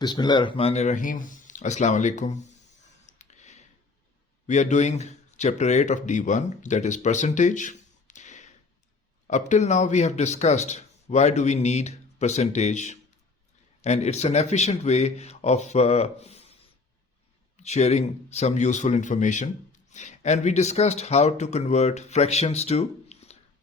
Bismillahirrahmanirrahim. Assalamu alaikum. We are doing chapter 8 of D1, that is percentage. Up till now we have discussed why do we need percentage, and it's an efficient way of sharing some useful information. And we discussed how to convert fractions to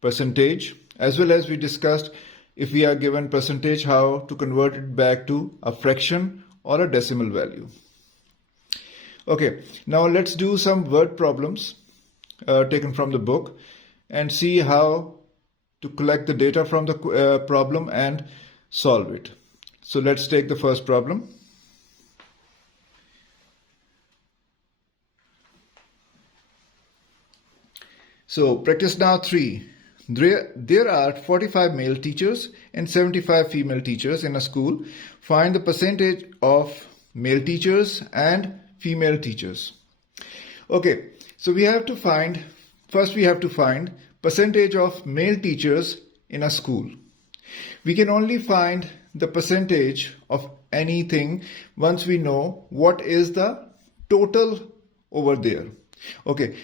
percentage, as well as we discussed if we are given percentage, how to convert it back to a fraction or a decimal value. Okay, now let's do some word problems taken from the book and see how to collect the data from the problem and solve it. So let's take the first problem. So practice now 3. There are 45 male teachers and 75 female teachers in a school. Find the percentage of male teachers and female teachers. Okay, so we have to find percentage of male teachers in a school. We can only find the percentage of anything once we know what is the total over there. Okay,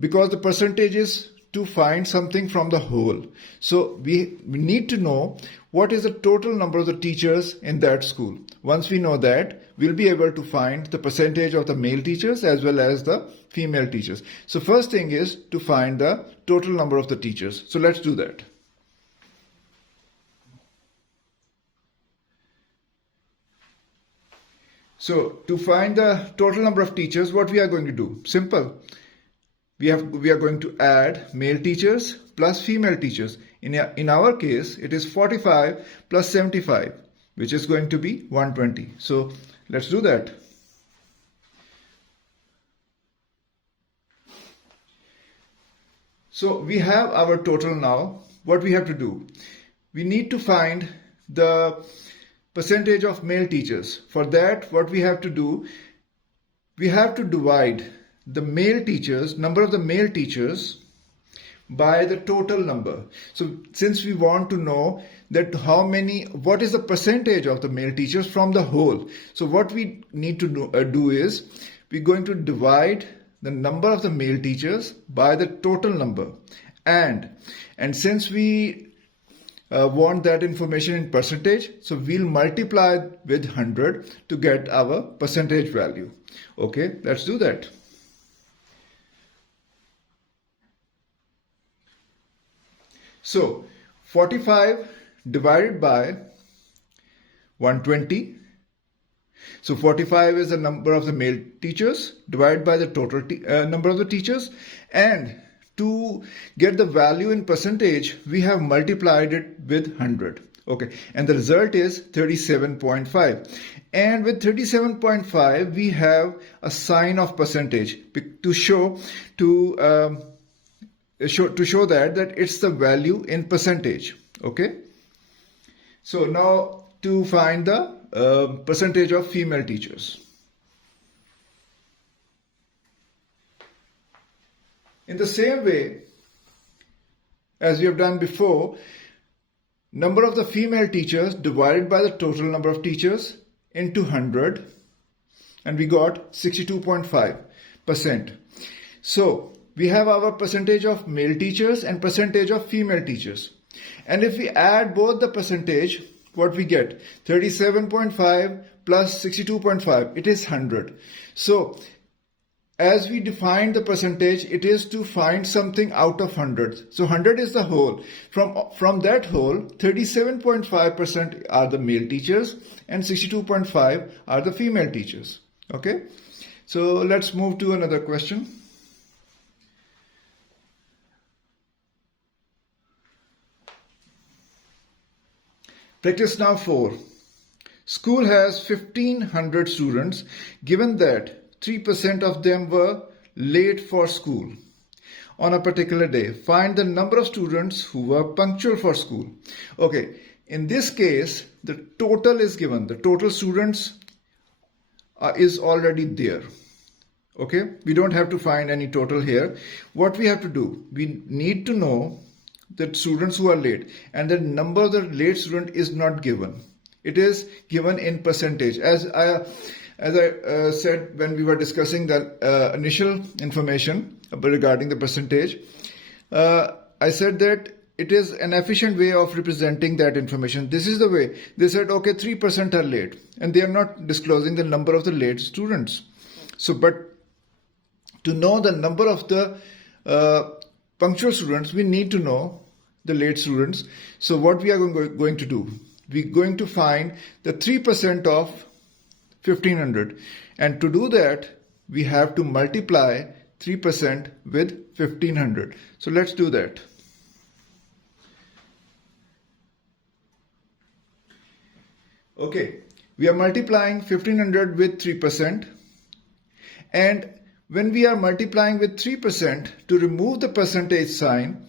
because the percentage is to find something from the whole. So we need to know what is the total number of the teachers in that school. Once we know that, we'll be able to find the percentage of the male teachers as well as the female teachers. So first thing is to find the total number of the teachers. So let's do that. So to find the total number of teachers, what we are going to do? Simple. We are going to add male teachers plus female teachers. In our case, it is 45 plus 75, which is going to be 120. So let's do that. So we have our total now. What we have to do? We need to find the percentage of male teachers. For that, what we have to do, we have to divide the male teachers, number of the male teachers, by the total number. So since we want to know that what is the percentage of the male teachers from the whole, so what we need to do is we're going to divide the number of the male teachers by the total number, and since we want that information in percentage, so we'll multiply with 100 to get our percentage value. Okay, let's do that. So 45 divided by 120. So 45 is the number of the male teachers divided by the total number of the teachers, and to get the value in percentage, we have multiplied it with 100. Okay, and the result is 37.5. And with 37.5, we have a sign of percentage to show that it's the value in percentage. Okay, so now to find the percentage of female teachers. In the same way as we have done before, number of the female teachers divided by the total number of teachers into 100, and we got 62.5%. So we have our percentage of male teachers and percentage of female teachers. And if we add both the percentage, what we get? 37.5 plus 62.5, it is 100. So as we defined the percentage, it is to find something out of 100. So 100 is the whole. From that whole, 37.5% are the male teachers and 62.5 are the female teachers. Okay, so let's move to another question. Practice now 4. School has 1500 students. Given that 3% of them were late for school on a particular day, find the number of students who were punctual for school. Okay, in this case, the total is given. The total students is already there. Okay, we don't have to find any total here. What we have to do, we need to know the students who are late, and the number of the late student is not given. It is given in percentage. As I said when we were discussing the initial information regarding the percentage, I said that it is an efficient way of representing that information. This is the way. They said, okay, 3% are late, and they are not disclosing the number of the late students. So, but to know the number of the punctual students, we need to know the late students. So what we are going to do, we're going to find the 3% of 1500, and to do that we have to multiply 3% with 1500. So let's do that. Okay, we are multiplying 1500 with 3%, and when we are multiplying with 3%, to remove the percentage sign,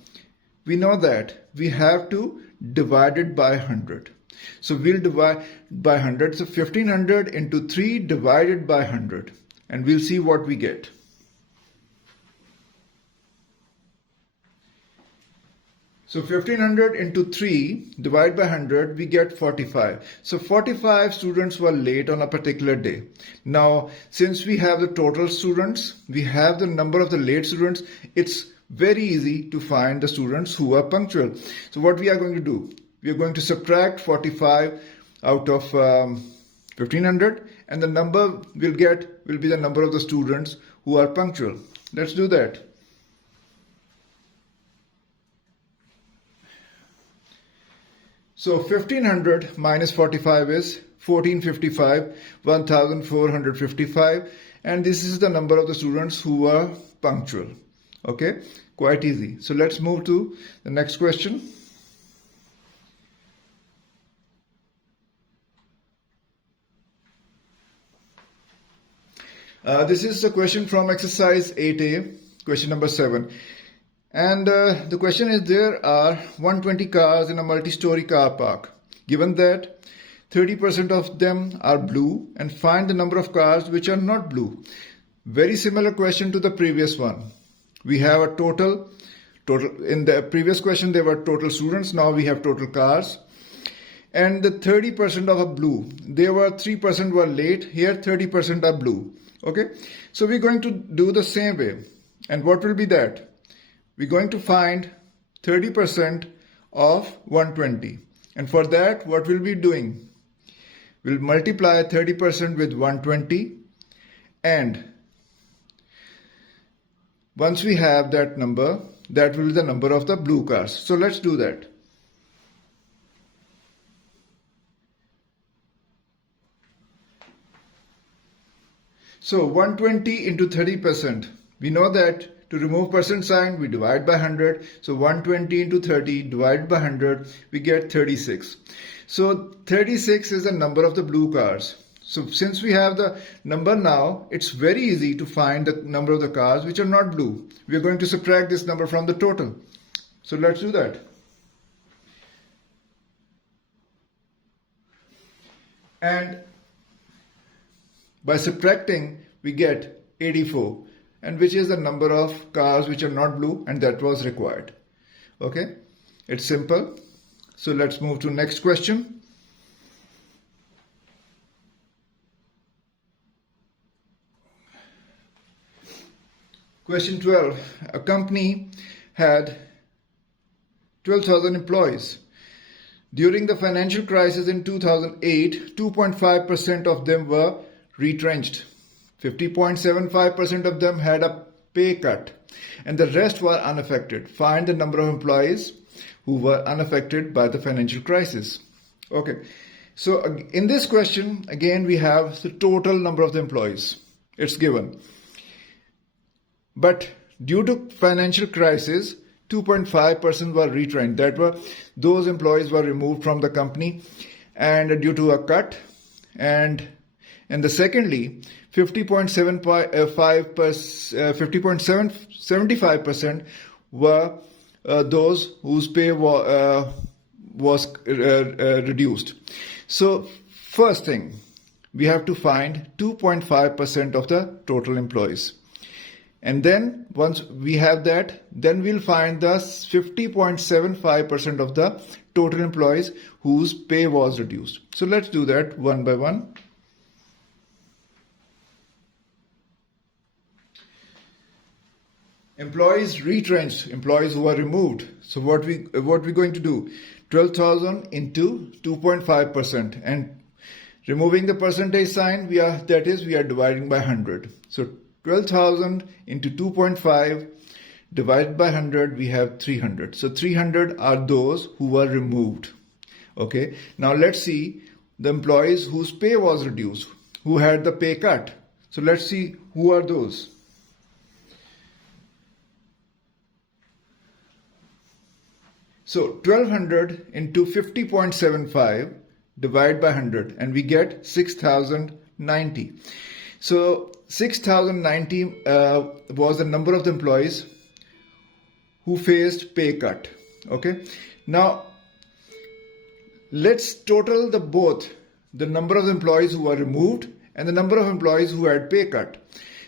we know that we have to divide it by 100. So we'll divide by 100. So 1500 into 3 divided by 100, and we'll see what we get. So 1500 into 3 divided by 100, we get 45. So 45 students were late on a particular day. Now, since we have the total students, we have the number of the late students, it's very easy to find the students who are punctual. So what we are going to do, we are going to subtract 45 out of 1500, and the number we'll get will be the number of the students who are punctual. Let's do that. So 1500 minus 45 is 1455, 1455, and this is the number of the students who are punctual. Okay, quite easy. So let's move to the next question. This is a question from exercise 8A, question number 7. And the question is, there are 120 cars in a multi-story car park. Given that 30% of them are blue, and find the number of cars which are not blue. Very similar question to the previous one. We have a total. In the previous question there were total students, now we have total cars. And the 30% of a blue, there were 3% were late, here 30% are blue. Okay, so we're going to do the same way. And what will be that? We're going to find 30% of 120. And for that, what we'll be doing? We'll multiply 30% with 120. And once we have that number, that will be the number of the blue cars. So let's do that. So 120 into 30%. We know that to remove percent sign, we divide by 100. So 120 into 30 divided by 100, we get 36. So 36 is the number of the blue cars. So since we have the number now, it's very easy to find the number of the cars which are not blue. We are going to subtract this number from the total. So let's do that. And by subtracting, we get 84. And which is the number of cars which are not blue, and that was required. Okay, it's simple. So let's move to next question. Question 12. A company had 12,000 employees. During the financial crisis in 2008, 2.5% of them were retrenched. 50.75% of them had a pay cut, and the rest were unaffected. Find the number of employees who were unaffected by the financial crisis. Okay, so in this question, again, we have the total number of the employees. It's given. But due to financial crisis, 2.5% were retrenched. That were, those employees were removed from the company and due to a cut. And the secondly, 50.75% were those whose pay was reduced. So first thing, we have to find 2.5% of the total employees. And then once we have that, then we'll find the 50.75% of the total employees whose pay was reduced. So let's do that one by one. Employees retrenched, employees who are removed. So what we're going to do? 12,000 into 2.5%, and removing the percentage sign, we are dividing by 100. So 12,000 into 2.5 divided by 100, we have 300. So 300 are those who were removed. Okay. Now let's see the employees whose pay was reduced, who had the pay cut. So let's see who are those. So 1200 into 50.75 divide by 100, and we get 6090. So 6090 was the number of the employees who faced pay cut. Okay. Now let's total the number of employees who were removed and the number of employees who had pay cut.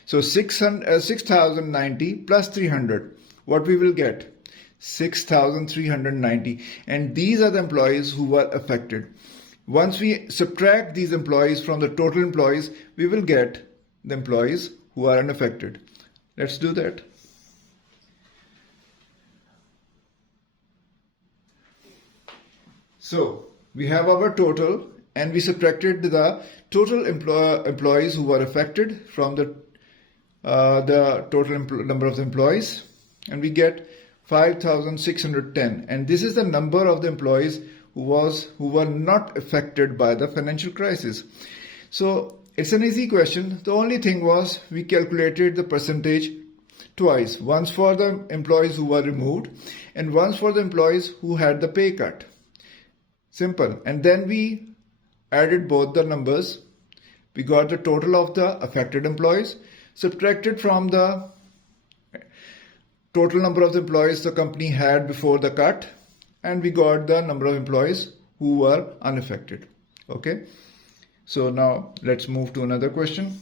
So 6090 plus 300, what we will get? 6,390, and these are the employees who were affected. Once we subtract these employees from the total employees, we will get the employees who are unaffected. Let's do that. So we have our total, and we subtracted the total employees who were affected from the total number of the employees, and we get 5,610, and this is the number of the employees who were not affected by the financial crisis. So it's an easy question. The only thing was we calculated the percentage twice, once for the employees who were removed and once for the employees who had the pay cut. Simple. And then we added both the numbers. We got the total of the affected employees, subtracted from the total number of the employees the company had before the cut, and we got the number of employees who were unaffected. Okay. So now let's move to another question.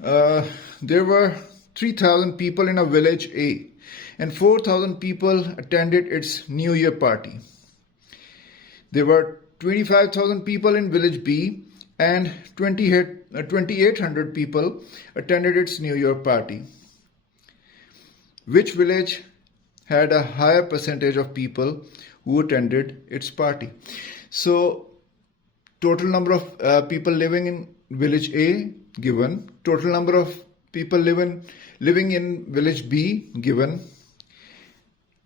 There were 3,000 people in a village A, and 4,000 people attended its New Year party. There were 25,000 people in village B, and 2,800 people attended its New Year party. Which village had a higher percentage of people who attended its party? So, total number of people living in village A given, total number of people living in village B given,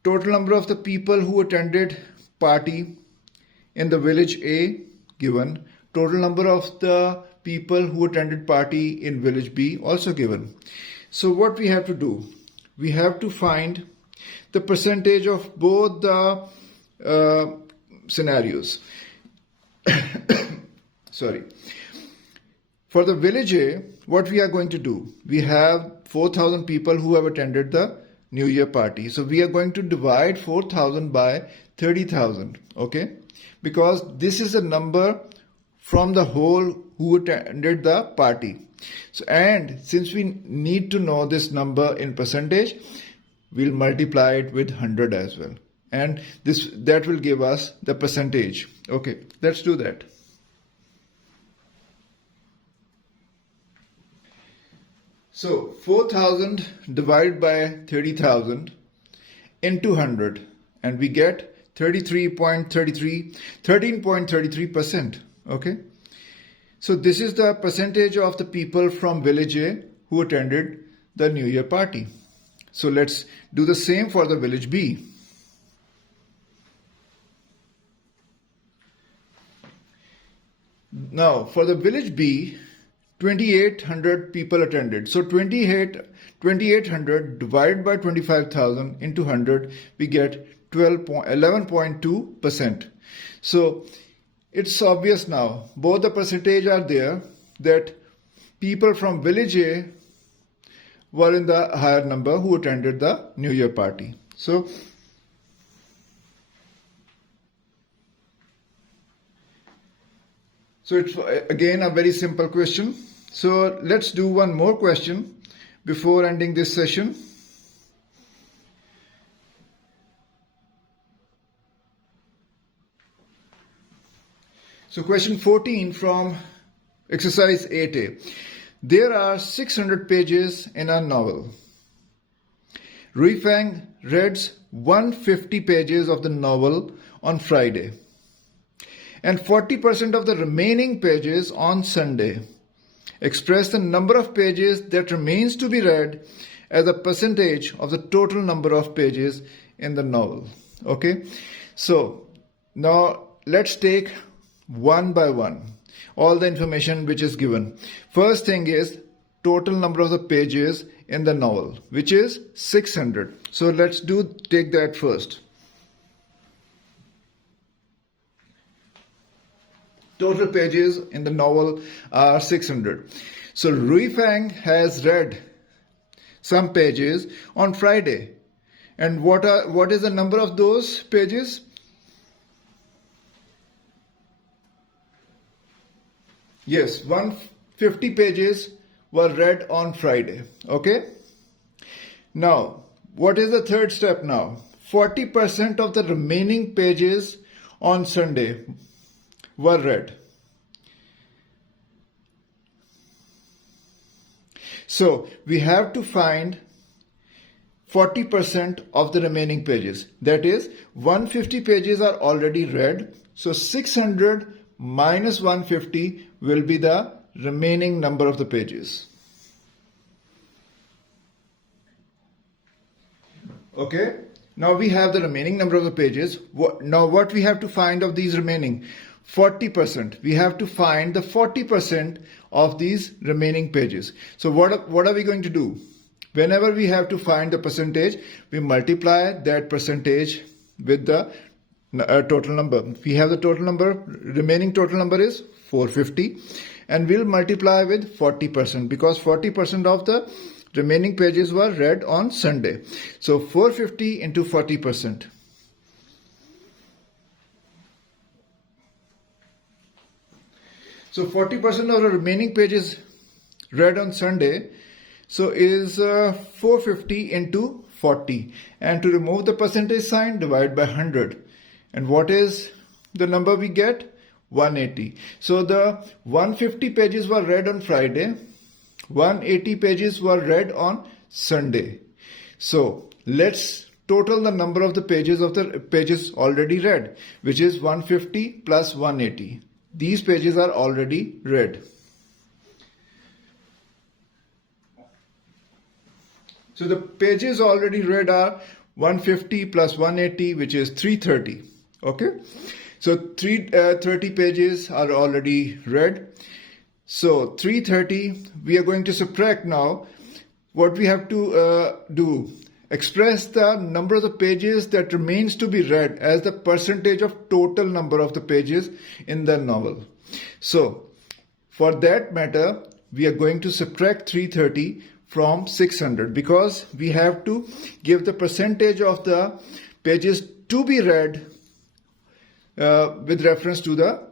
total number of the people who attended party in the village A given, total number of the people who attended party in village B also given. So what we have to do? We have to find the percentage of both the scenarios. Sorry. For the village A, what we are going to do? We have 4,000 people who have attended the New Year party. So we are going to divide 4,000 by 30,000. Okay? Because this is a number from the whole who attended the party. So, and since we need to know this number in percentage, we'll multiply it with 100 as well. And that will give us the percentage. Okay, let's do that. So 4,000 divided by 30,000 into 100, and we get 13.33%. Okay. So this is the percentage of the people from village A who attended the New Year party. So let's do the same for the village B. Now for the village B, 2,800 people attended. So 2,800 divided by 25,000 into 100, we get 11.2%. So it's obvious now, both the percentage are there, that people from village A were in the higher number who attended the New Year party. So So it's again a very simple question. So let's do one more question before ending this session. So question 14 from exercise 8a. There are 600 pages in a novel. Rui Fang reads 150 pages of the novel on Friday and 40% of the remaining pages on Sunday. Express the number of pages that remains to be read as a percentage of the total number of pages in the novel. Okay, so now let's take one by one all the information which is given. First thing is total number of the pages in the novel, which is 600. So let's take that first. Total pages in the novel are 600. So Rui Fang has read some pages on Friday. And what is the number of those pages? Yes, 150 pages were read on Friday. Okay? Now, what is the third step now? 40% of the remaining pages on Sunday were read. So we have to find 40% of the remaining pages. That is, 150 pages are already read. So 600 minus 150 will be the remaining number of the pages. Okay, now we have the remaining number of the pages. Now what we have to find of these remaining? 40%. We have to find the 40% of these remaining pages. So what are we going to do? Whenever we have to find the percentage, we multiply that percentage with the total number. We have the total number, remaining total number is 450, and we'll multiply with 40% because 40% of the remaining pages were read on Sunday. So 450 into 40%. So 40% of the remaining pages read on Sunday, so is 450 into 40. And to remove the percentage sign, divide by 100. And what is the number we get? 180. So the 150 pages were read on Friday. 180 pages were read on Sunday. So let's total the number of the pages already read, which is 150 plus 180. These pages are already read. So the pages already read are 150 plus 180, which is 330. Okay, so 330 pages are already read. So 330, we are going to subtract now. What we have to do, express the number of the pages that remains to be read as the percentage of total number of the pages in the novel. So for that matter, we are going to subtract 330 from 600 because we have to give the percentage of the pages to be read with reference to the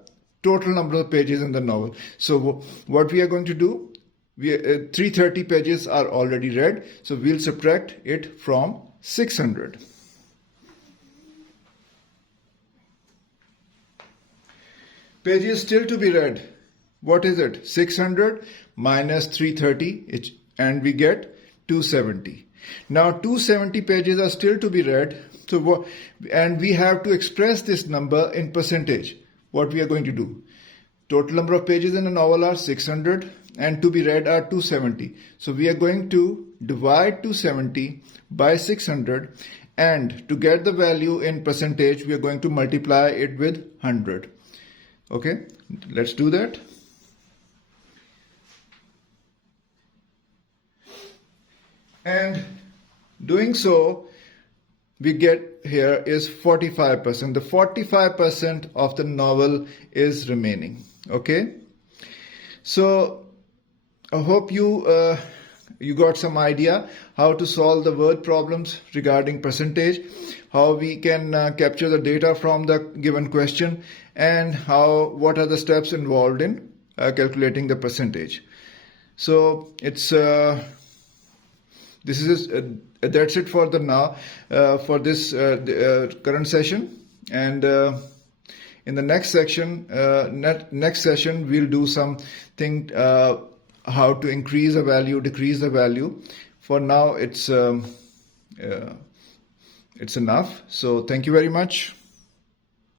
total number of pages in the novel. So what we are going to do, 330 pages are already read, so we'll subtract it from 600. Pages still to be read. What is it? 600 minus 330, and we get 270. Now 270 pages are still to be read, and we have to express this number in percentage. What we are going to do? Total number of pages in a novel are 600 and to be read are 270. So we are going to divide 270 by 600, and to get the value in percentage, we are going to multiply it with 100. Okay, let's do that. And doing so, we get here is 45%. The 45% of the novel is remaining. Okay, so I hope you you got some idea how to solve the word problems regarding percentage, how we can capture the data from the given question, and what are the steps involved in calculating the percentage. So it's that's it for the now for this current session, and in the next section we'll do something how to increase a value, decrease the value. For now it's enough. So thank you very much.